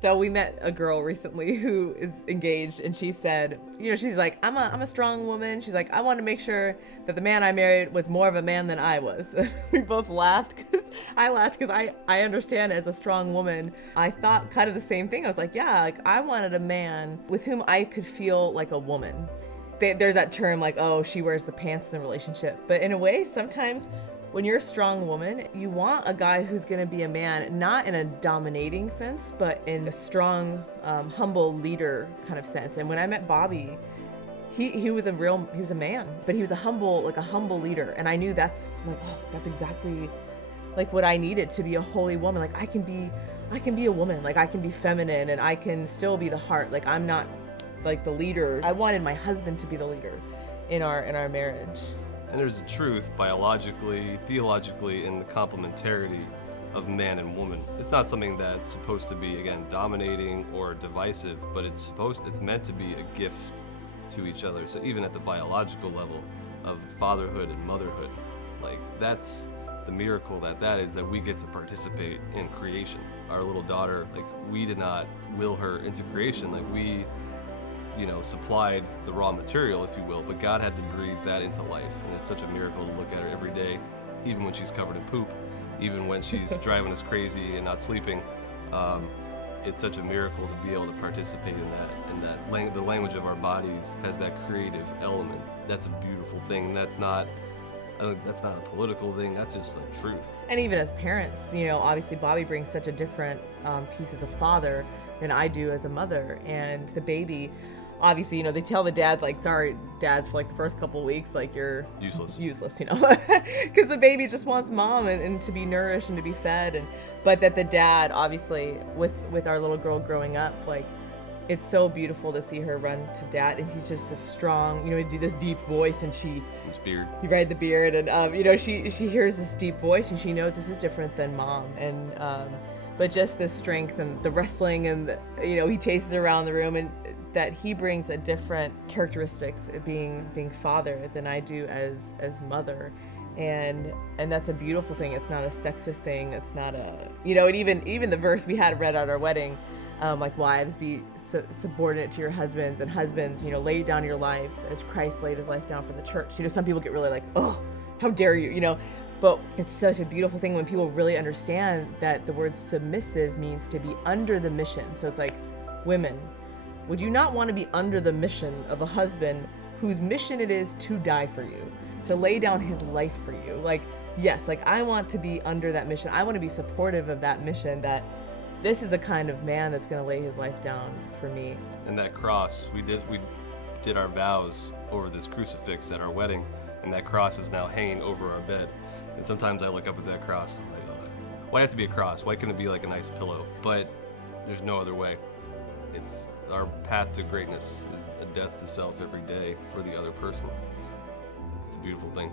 So we met a girl recently who is engaged, and she said, she's like, I'm a strong woman. She's like, I want to make sure that the man I married was more of a man than I was. We both laughed because I understand as a strong woman, I thought kind of the same thing. I was like, yeah, like I wanted a man with whom I could feel like a woman. There's that term like, oh, she wears the pants in the relationship. But in a way, sometimes when you're a strong woman, you want a guy who's going to be a man, not in a dominating sense, but in a strong, humble leader kind of sense. And when I met Bobby, he was a man, but he was a humble leader. And I knew that's like, oh, that's exactly like what I needed to be a holy woman. Like I can be a woman, like I can be feminine and I can still be the heart. Like I'm not like the leader. I wanted my husband to be the leader in our marriage. And there's a truth biologically, theologically, in the complementarity of man and woman. It's not something that's supposed to be, again, dominating or divisive, but it's meant to be a gift to each other. So even at the biological level of fatherhood and motherhood, like that's the miracle that is, that we get to participate in creation. Our little daughter, like we did not will her into creation, like we supplied the raw material, if you will, but God had to breathe that into life. And it's such a miracle to look at her every day, even when she's covered in poop, even when she's driving us crazy and not sleeping. It's such a miracle to be able to participate in that. The language of our bodies has that creative element. That's a beautiful thing. And that's not a political thing. That's just like truth. And even as parents, obviously Bobby brings such a different piece as a father than I do as a mother. And the baby, obviously, they tell the dads, like, sorry, dads, for like the first couple of weeks, like you're useless, because the baby just wants mom and to be nourished and to be fed. But that the dad, obviously, with our little girl growing up, like, it's so beautiful to see her run to dad, and he's just a strong, he do this deep voice, and his beard, he ride the beard, and she hears this deep voice, and she knows this is different than mom, and but just the strength and the wrestling, and he chases around the room, and that he brings a different characteristics of being father than I do as mother. And that's a beautiful thing. It's not a sexist thing. It's not a, and even the verse we had read at our wedding, like, wives, be subordinate to your husbands, and husbands, lay down your lives as Christ laid his life down for the church. Some people get really like, oh, how dare you, but it's such a beautiful thing when people really understand that the word submissive means to be under the mission. So it's like, women, would you not want to be under the mission of a husband whose mission it is to die for you, to lay down his life for you? Like, yes, like I want to be under that mission. I want to be supportive of that mission, that this is a kind of man that's going to lay his life down for me. And that cross, we did our vows over this crucifix at our wedding, and that cross is now hanging over our bed. And sometimes I look up at that cross and I'm like, oh, why have to be a cross? Why couldn't it be like a nice pillow? But there's no other way. It's our path to greatness is a death to self every day for the other person. It's a beautiful thing.